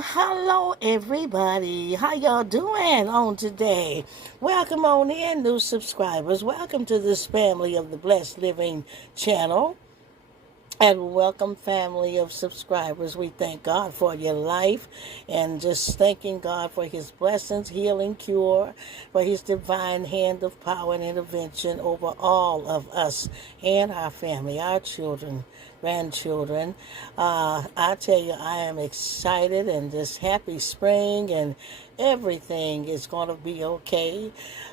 Hello everybody. How y'all doing on today? Welcome on in, new subscribers. Welcome to this family of the Blessed Living channel. And welcome, family of subscribers. We thank God for your life and just thanking God for his blessings, healing, cure, for his divine hand of power and intervention over all of us and our family, our children, grandchildren. I tell you, I am excited and just happy spring, and everything is going to be okay.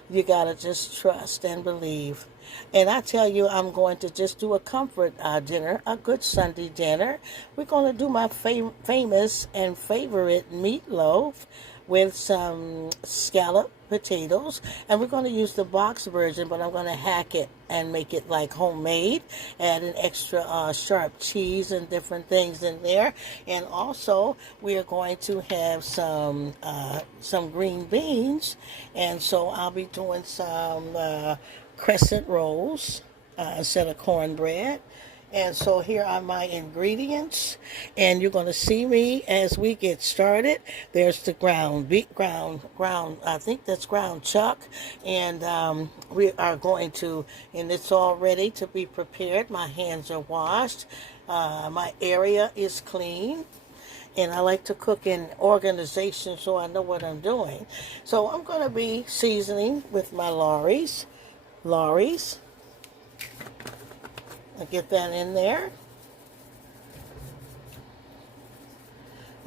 You got to just trust and believe. And I tell you, I'm going to just do a comfort dinner, a good Sunday dinner. We're going to do my famous and favorite meatloaf with some scallop potatoes. And we're going to use the box version, but I'm going to hack it and make it like homemade. Add an extra sharp cheese and different things in there. And also, we are going to have some green beans. And so I'll be doing some crescent rolls instead of cornbread. And so here are my ingredients, and you're going to see me as we get started. There's the ground I think that's ground chuck, and we are going to, and it's all ready to be prepared. My hands are washed, my area is clean, and I like to cook in organization so I know what I'm doing. So I'm going to be seasoning with my Lawry's. I'll get that in there.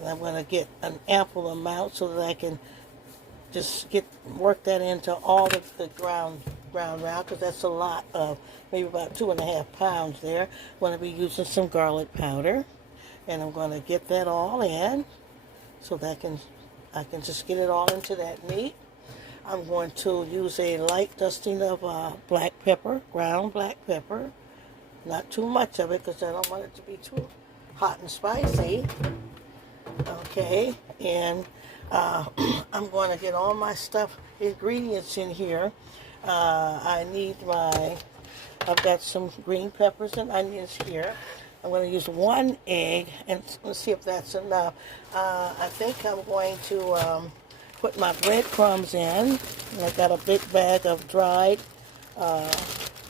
And I'm going to get an ample amount so that I can just work that into all of the ground round, because that's a lot of, maybe about 2.5 pounds there. I'm going to be using some garlic powder, and I'm going to get that all in so that I can just get it all into that meat. I'm going to use a light dusting of black pepper, ground black pepper. Not too much of it because I don't want it to be too hot and spicy. Okay, and I'm going to get all my ingredients in here. I've got some green peppers and onions here. I'm going to use 1 egg, and let's see if that's enough. I think I'm going to put my breadcrumbs in. And I've got a big bag of dried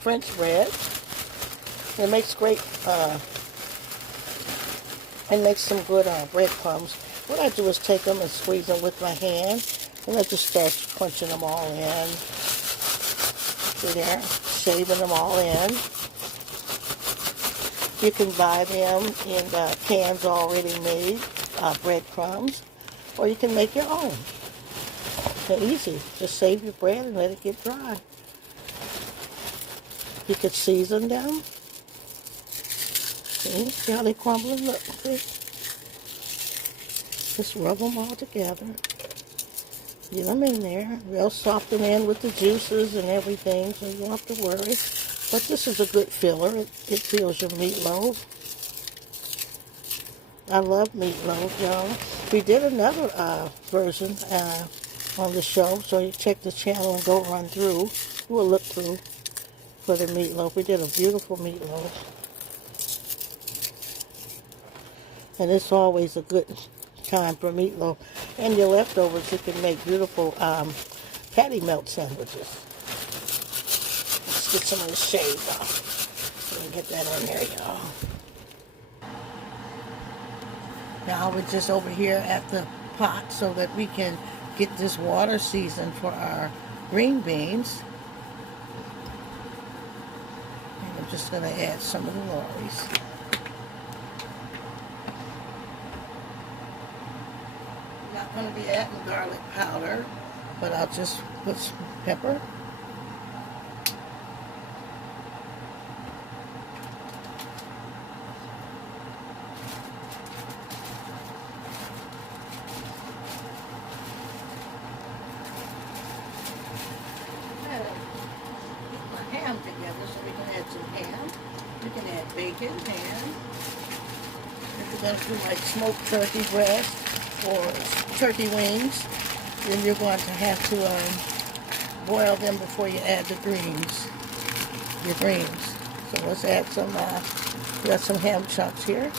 French bread. It makes some good breadcrumbs. What I do is take them and squeeze them with my hand, and I just start crunching them all in. See there, shaving them all in. You can buy them in cans already made, breadcrumbs, or you can make your own. They're easy. Just save your bread and let it get dry. You could season them. See how they crumble? Look, see? Just rub them all together. Get them in there. They'll soften in with the juices and everything, so you don't have to worry. But this is a good filler. It fills your meatloaf. I love meatloaf, y'all. We did another version on the show, so you check the channel and go run through. We'll look through for the meatloaf. We did a beautiful meatloaf. And it's always a good time for meatloaf. And your leftovers, you can make beautiful patty melt sandwiches. Let's get some of the shade off. So we can get that in there, y'all. Now we're just over here at the pot so that we can get this water seasoned for our green beans. And I'm just going to add some of the Lawry's. Not going to be adding garlic powder, but I'll just put some pepper. Ham together, so we can add some ham. You can add bacon, ham. If you're going to do like smoked turkey breast or turkey wings, then you're going to have to boil them before you add your greens. So let's add some, we got some ham chunks here.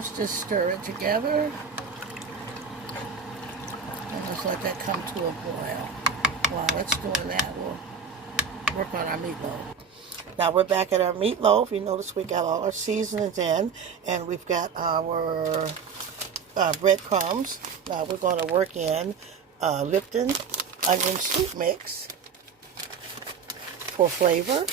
let's just stir it together. And just let that come to a boil. While it's doing that, we'll work on our meatloaf. Now we're back at our meatloaf. You notice we got all our seasonings in, and we've got our breadcrumbs. Now we're going to work in Lipton onion soup mix for flavor.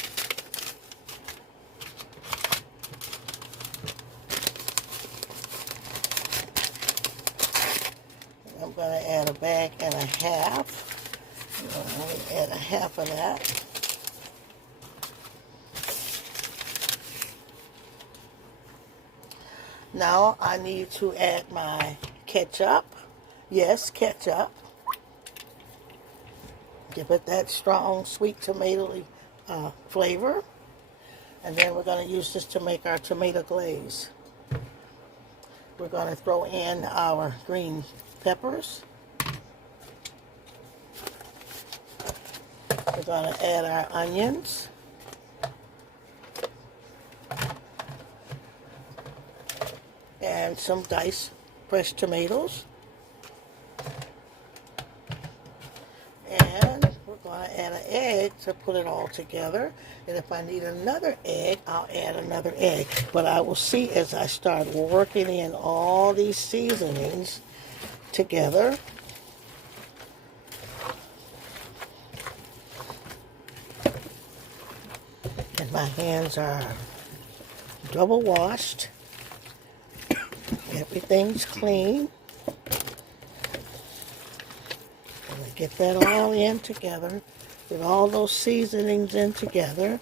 I'm going to add a bag and a half. I'm going to add a half of that. Now I need to add my ketchup. Yes, ketchup. Give it that strong, sweet tomato flavor. And then we're going to use this to make our tomato glaze. We're going to throw in our green peppers. We're going to add our onions. And some diced fresh tomatoes. And we're going to add an egg to put it all together. And if I need another egg, I'll add another egg. But I will see as I start working in all these seasonings together. And my hands are double washed. Everything's clean. And I get that all in together. Get all those seasonings in together.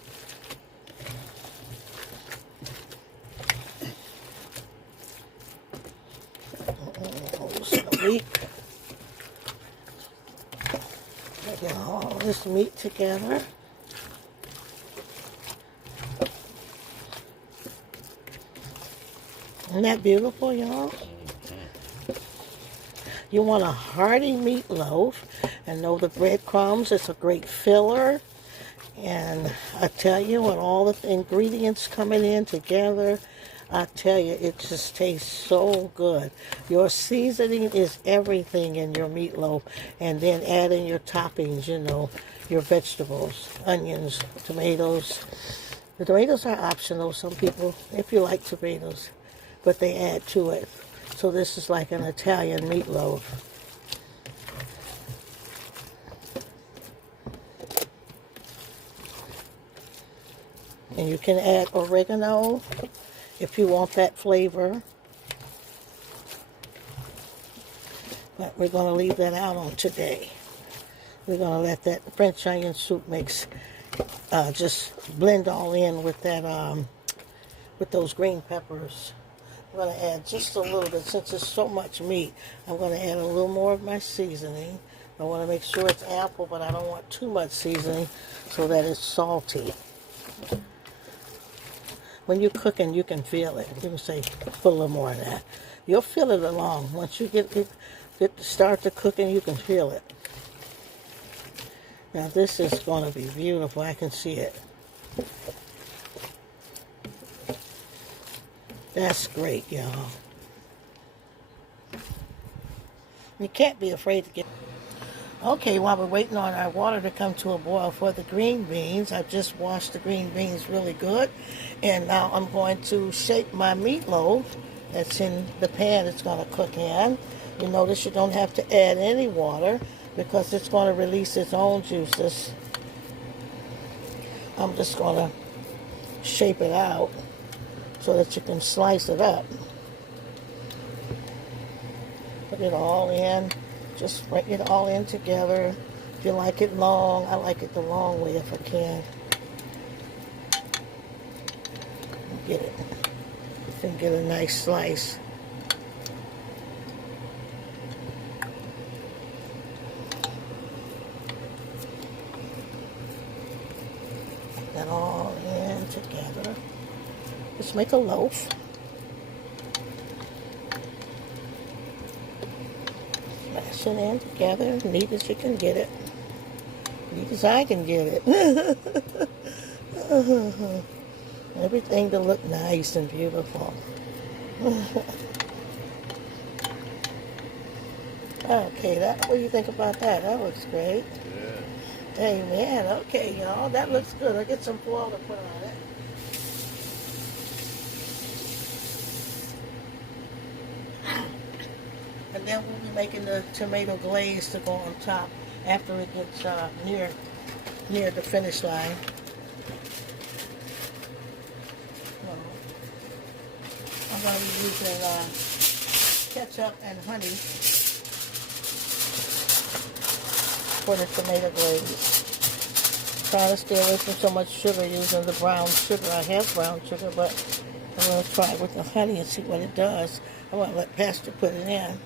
Get all this meat together. Isn't that beautiful, y'all? You want a hearty meatloaf, and know the breadcrumbs is a great filler. And I tell you, when all the ingredients coming in together, I tell you, it just tastes so good. Your seasoning is everything in your meatloaf, and then add in your toppings, you know, your vegetables, onions, tomatoes. The tomatoes are optional, some people, if you like tomatoes, but they add to it. So this is like an Italian meatloaf. And you can add oregano if you want that flavor. But we're going to leave that out on today. We're going to let that French onion soup mix just blend all in with that, with those green peppers. I'm going to add just a little bit. Since there's so much meat, I'm going to add a little more of my seasoning. I want to make sure it's ample, but I don't want too much seasoning so that it's salty. When you're cooking, you can feel it. You can say, put a little more of that. You'll feel it along. Once you start the cooking, you can feel it. Now this is going to be beautiful. I can see it. That's great, y'all. You can't be afraid to get... Okay, while we're waiting on our water to come to a boil for the green beans, I've just washed the green beans really good. And now I'm going to shape my meatloaf that's in the pan it's going to cook in. You notice you don't have to add any water because it's going to release its own juices. I'm just going to shape it out so that you can slice it up. Put it all in. Just bring it all in together. If you like it long, I like it the long way if I can. Get it. You can get a nice slice. Put that all in together. Just make a loaf. Smash it in together, neat as you can get it. Neat as I can get it. Everything to look nice and beautiful. Okay, what do you think about that? That looks great. Yeah. Amen. Okay, y'all, that looks good. I'll get some foil to put on it. And then we'll be making the tomato glaze to go on top after it gets near the finish line. So, I'm going to be using ketchup and honey for the tomato glaze. Trying to stay away from so much sugar using the brown sugar. I have brown sugar, but I'm going to try it with the honey and see what it does. I want to let Pastor put it in.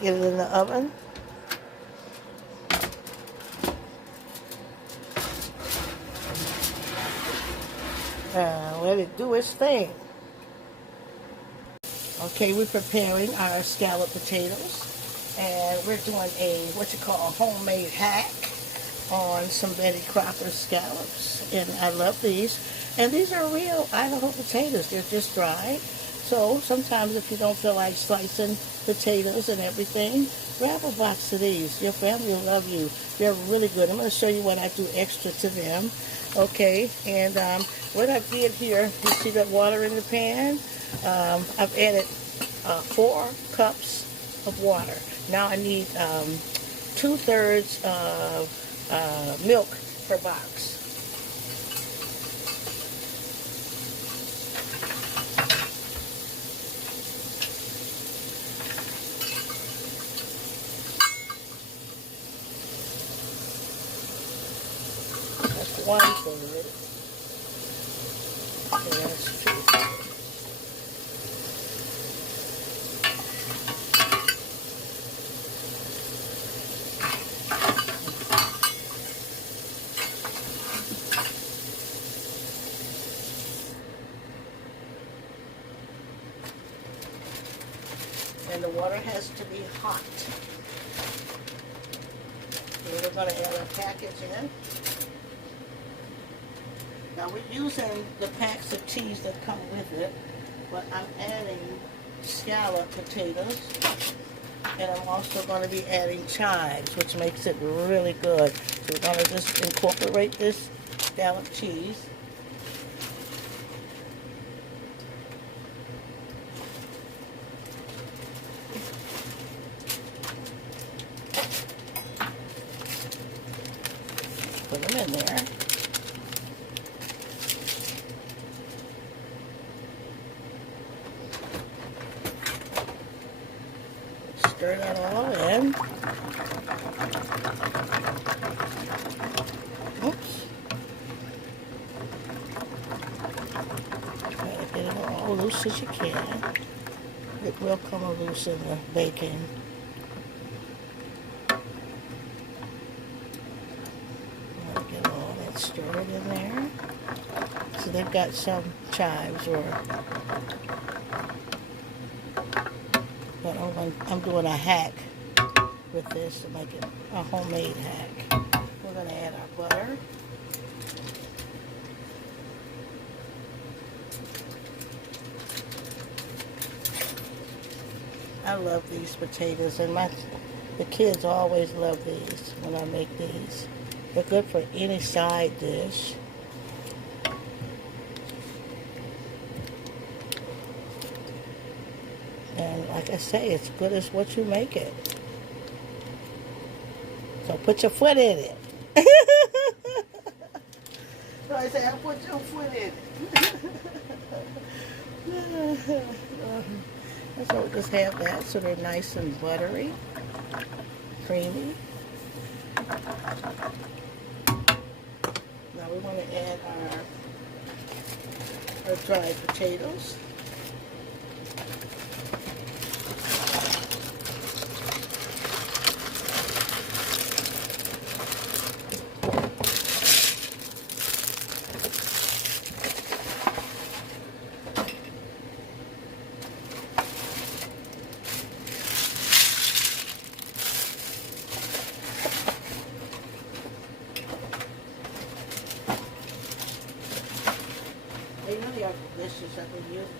Get it in the oven. Let it do its thing. Okay, we're preparing our scallop potatoes. And we're doing a homemade hack on some Betty Crocker scallops. And I love these. And these are real Idaho potatoes. They're just dried. So sometimes if you don't feel like slicing potatoes and everything, grab a box of these. Your family will love you. They're really good. I'm going to show you what I do extra to them. Okay, and what I did here, you see that water in the pan? I've added 4 cups of water. Now I need 2/3 of milk per box. That's 1/3. Okay, that's 2/3. And the water has to be hot. And we're going to add our package in. Now we're using the packs of cheese that come with it, but I'm adding scallop potatoes, and I'm also going to be adding chives, which makes it really good. So we're going to just incorporate this scallop cheese. Put them in there. Stir that all in. Oops. Try to get it all loose as you can. It will come loose in the baking. Get all that stirred in there. So they've got some chives, but I'm doing a hack with this to make it a homemade hack. We're going to add our butter. I love these potatoes, and the kids always love these when I make these. They're good for any side dish. And like I say, it's good as what you make it. So put your foot in it. So I say, put your foot in it. So we'll just have that so they're nice and buttery, creamy. Now we want to add our dried potatoes.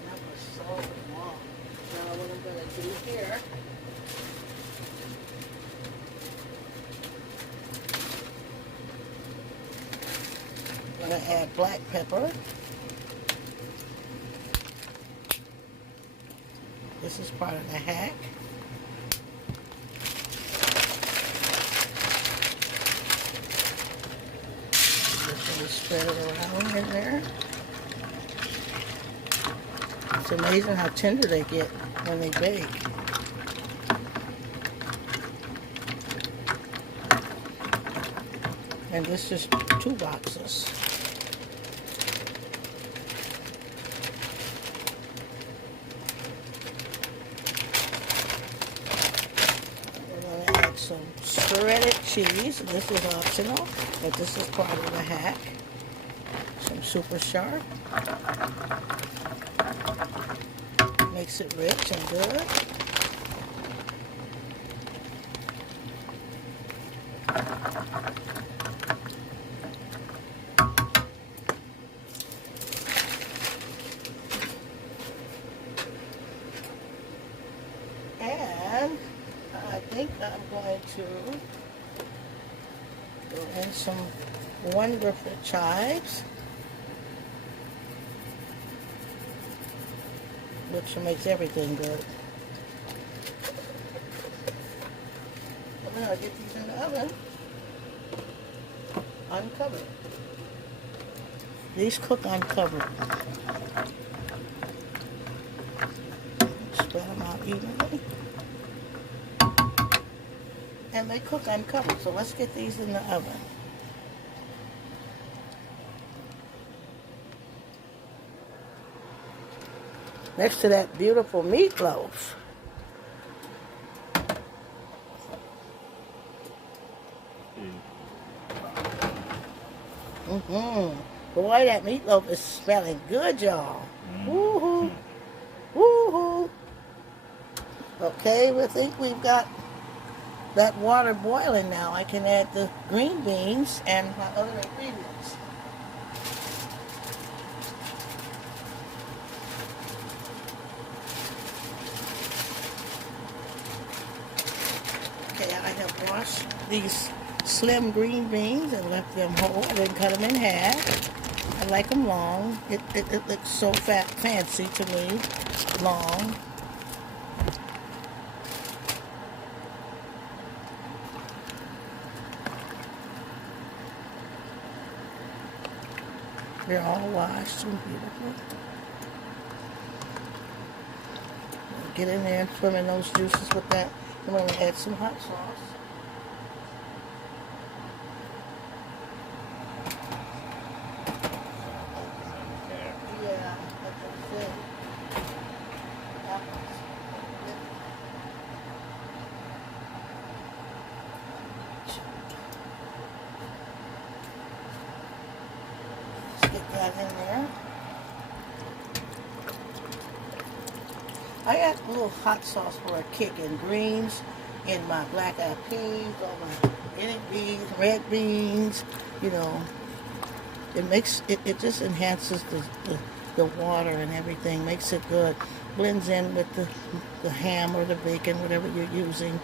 That was so long. Now what I'm going to do here, I'm going to add black pepper. This is part of the hack. Just going to spread it around in there. It's amazing how tender they get when they bake. And this is 2 boxes. We're going to add some shredded cheese. This is optional, but this is part of the hack. Some super sharp. Makes it rich and good. And I think I'm going to go in some wonderful chives, which makes everything good. I'm going to get these in the oven uncovered. These cook uncovered. Spread them out evenly. And they cook uncovered, so let's get these in the oven. Next to that beautiful meatloaf. Boy, that meatloaf is smelling good, y'all. Woohoo! Woohoo! Okay, we think we've got that water boiling now. I can add the green beans and my other ingredients. Okay, I have washed these slim green beans and left them whole. I didn't cut them in half. I like them long. It looks so fancy to me. Long. They're all washed and beautiful. Get in there and swim in those juices with that. I'm going to add some hot sauce. Yeah, that's what I said. Get that in there. I got a little hot sauce for a kick in greens, in my black eyed peas, all my Benedict beans, red beans. You know, it makes it just enhances the water and everything, makes it good. Blends in with the ham or the bacon, whatever you're using.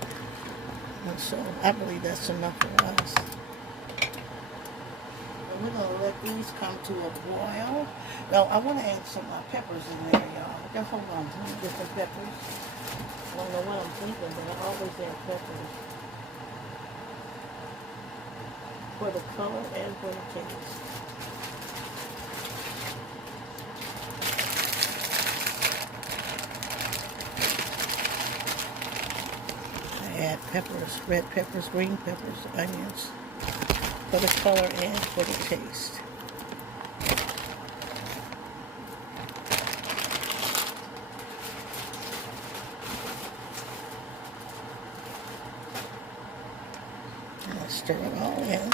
And so I believe that's enough for us. We're going to let these come to a boil. Now, I want to add some peppers in there, y'all. Just hold on. Let me get some peppers. I don't know what I'm thinking, but I always add peppers. For the color and for the taste. I add peppers, red peppers, green peppers, onions. For the color and for the taste. And I'll stir it all in.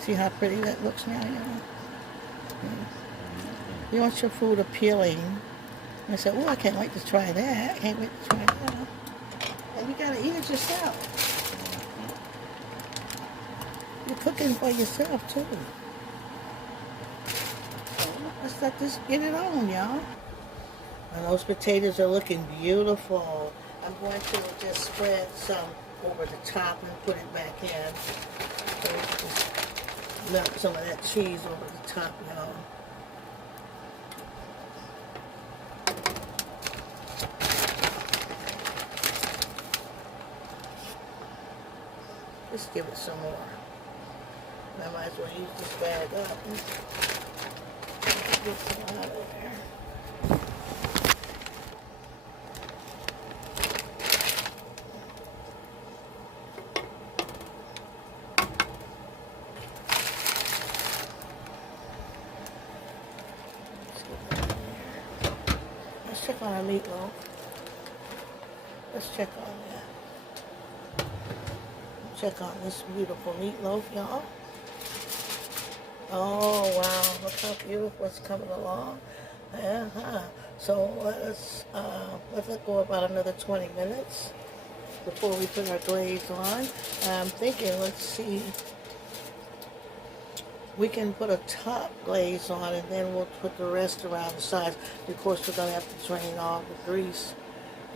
See how pretty that looks now, y'all? You want your food appealing. And I said, oh, I can't wait to try that. I can't wait to try that. And you gotta eat it yourself. You're cooking for yourself, too. So let's let this get it on, y'all. And those potatoes are looking beautiful. I'm going to just spread some over the top and put it back in. So we can just melt some of that cheese over the top, y'all. Just give it some more. I might as well use this bag up. Get some out of there. Let's check on our meatloaf. Let's check on that. Check on this beautiful meatloaf, y'all. Oh, wow. Look how beautiful it's coming along. So let's let go about another 20 minutes before we put our glaze on. I'm thinking, let's see, we can put a top glaze on and then we'll put the rest around the sides. Of course, we're going to have to drain all the grease.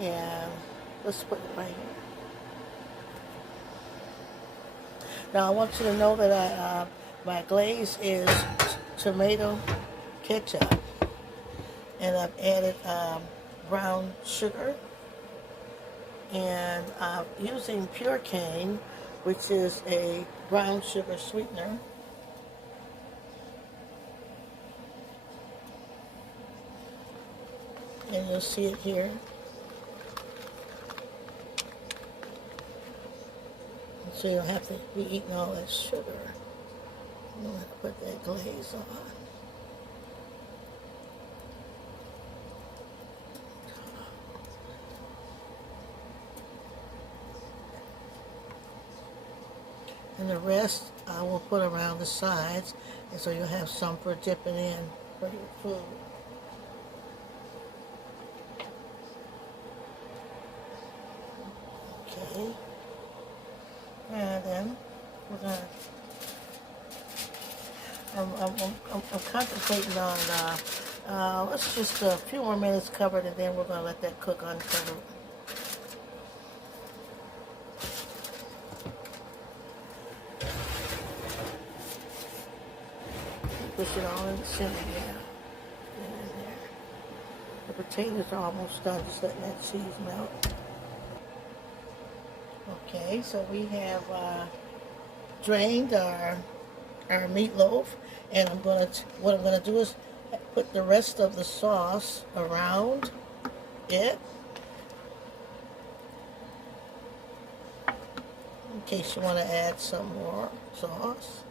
And let's put it right here. Now, I want you to know that my glaze is tomato ketchup. And I've added brown sugar. And I'm using pure cane, which is a brown sugar sweetener. And you'll see it here. So you don't have to be eating all that sugar. I'm going to put that glaze on. And the rest I will put around the sides, and so you'll have some for dipping in for your food. Okay. And then we're gonna. I'm contemplating on. Let's just a few more minutes covered, and then we're gonna let that cook uncovered. Push it all in the center there. In there. The potatoes are almost done. Just letting that cheese melt. Okay, so we have drained our meatloaf, and what I'm gonna do is put the rest of the sauce around it, in case you want to add some more sauce.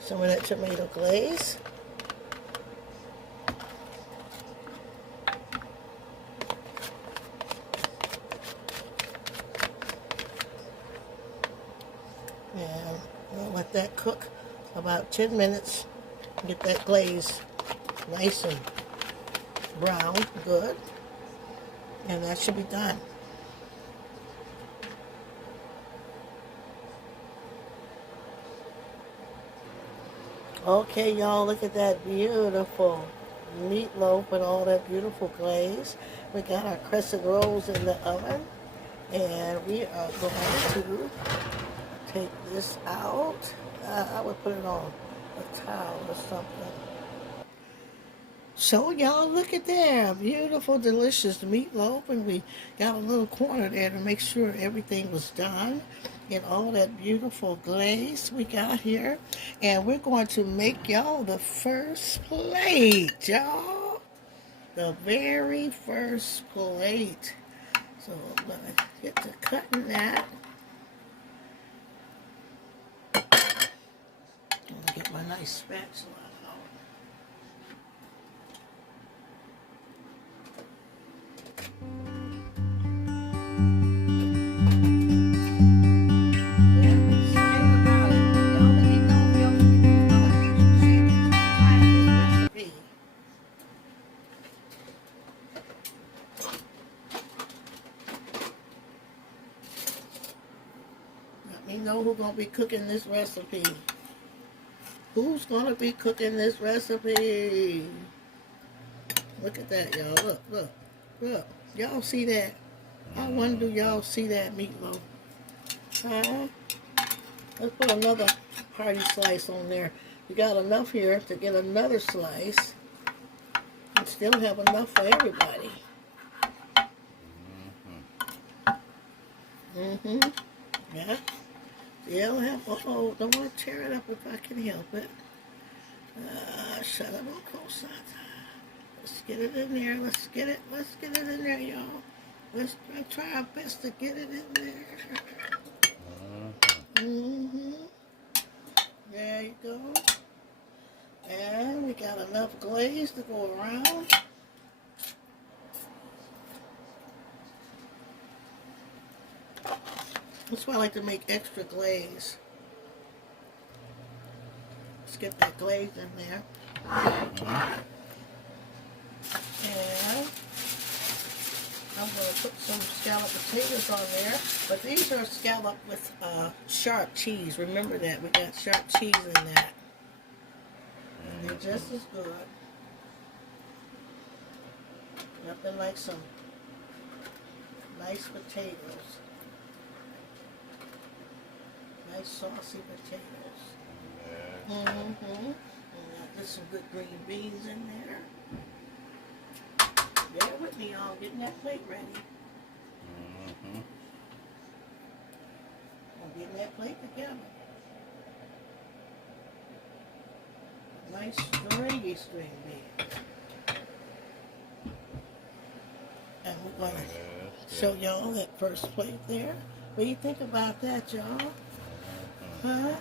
Some of that tomato glaze. And I'll let that cook about 10 minutes. Get that glaze nice and brown, good. And that should be done. Okay, y'all, look at that beautiful meatloaf with all that beautiful glaze. We got our crescent rolls in the oven, and we are going to take this out. I would put it on a towel or something. So, y'all, look at there. Beautiful, delicious meatloaf, and we got a little corner there to make sure everything was done. And all that beautiful glaze we got here. And we're going to make y'all the first plate, y'all. The very first plate. So I'm going to get to cutting that. I'm going to get my nice spatula. Let me know who's going to be cooking this recipe. Who's gonna be cooking this recipe? Look at that, y'all. Look, look, look. Y'all see that? I wonder, do y'all see that meatloaf? Huh? Let's put another hearty slice on there. We got enough here to get another slice and still have enough for everybody. Mm-hmm. Yeah. Still have, uh-oh, don't want to tear it up if I can help it. Shut up, close. Let's get it in there. Let's get it in there, y'all. Let's try our best to get it in there. Mm-hmm. There you go. And we got enough glaze to go around. That's why I like to make extra glaze. Let's get that glaze in there. And I'm going to put some scalloped potatoes on there. But these are scalloped with sharp cheese. Remember that. We got sharp cheese in that. And they're just as good. Nothing like some nice potatoes. Nice saucy potatoes. Mm-hmm. And there's some good green beans in there. Bear with me, y'all. Getting that plate ready. I'm getting that plate together. Nice stringy string beans. And we're going to show y'all that first plate there. What do you think about that, y'all? Huh?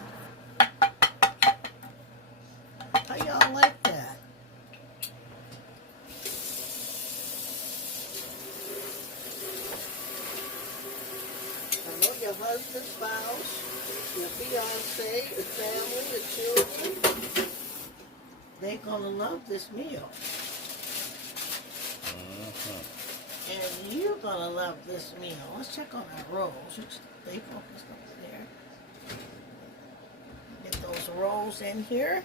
How y'all like that? I know your husband, spouse, your fiance, your family, your children, they're going to love this meal. And you're going to love this meal. Let's check on our rolls. Stay focused over there. Get those rolls in here.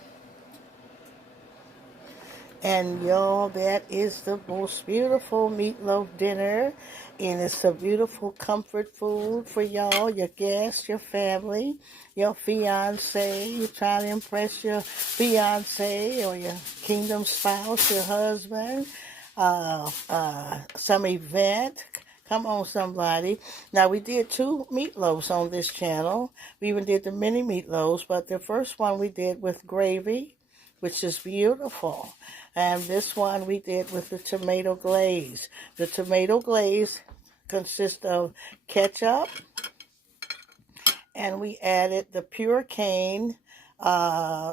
And y'all, that is the most beautiful meatloaf dinner. And it's a beautiful comfort food for y'all, your guests, your family, your fiance. You're trying to impress your fiance or your kingdom spouse, your husband, some event. Come on, somebody. Now, we did 2 meatloaves on this channel. We even did the mini meatloaves, but the first one we did with gravy, which is beautiful. And this one we did with the tomato glaze. The tomato glaze consists of ketchup, and we added the pure cane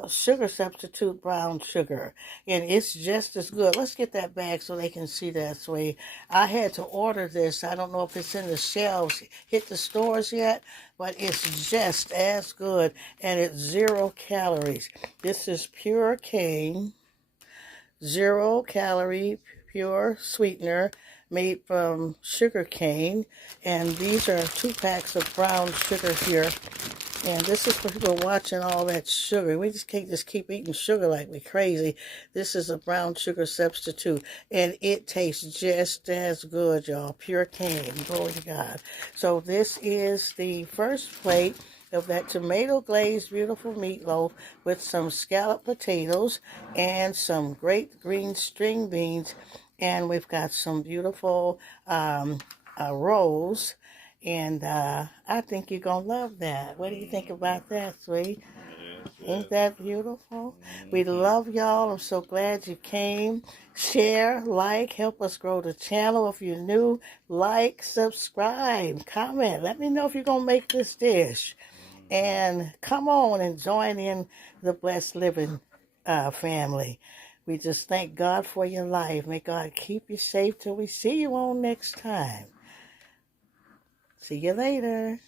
sugar substitute brown sugar, and it's just as good. Let's get that bag so they can see that, Sway. I had to order this. I don't know if it's in the shelves, hit the stores yet, but it's just as good, and it's 0 calories. This is pure cane, 0 calorie, pure sweetener made from sugar cane, and these are 2 packs of brown sugar here. And this is for people watching all that sugar. We just can't just keep eating sugar like we crazy. This is a brown sugar substitute, and it tastes just as good, y'all. Pure cane. Glory to God. So this is the first plate of that tomato glazed beautiful meatloaf with some scalloped potatoes and some great green string beans. And we've got some beautiful rolls. And I think you're going to love that. What do you think about that, sweet? Ain't that beautiful? We love y'all. I'm so glad you came. Share, like, help us grow the channel. If you're new, like, subscribe, comment. Let me know if you're going to make this dish. And come on and join in the Blessed Living family. We just thank God for your life. May God keep you safe till we see you on next time. See you later.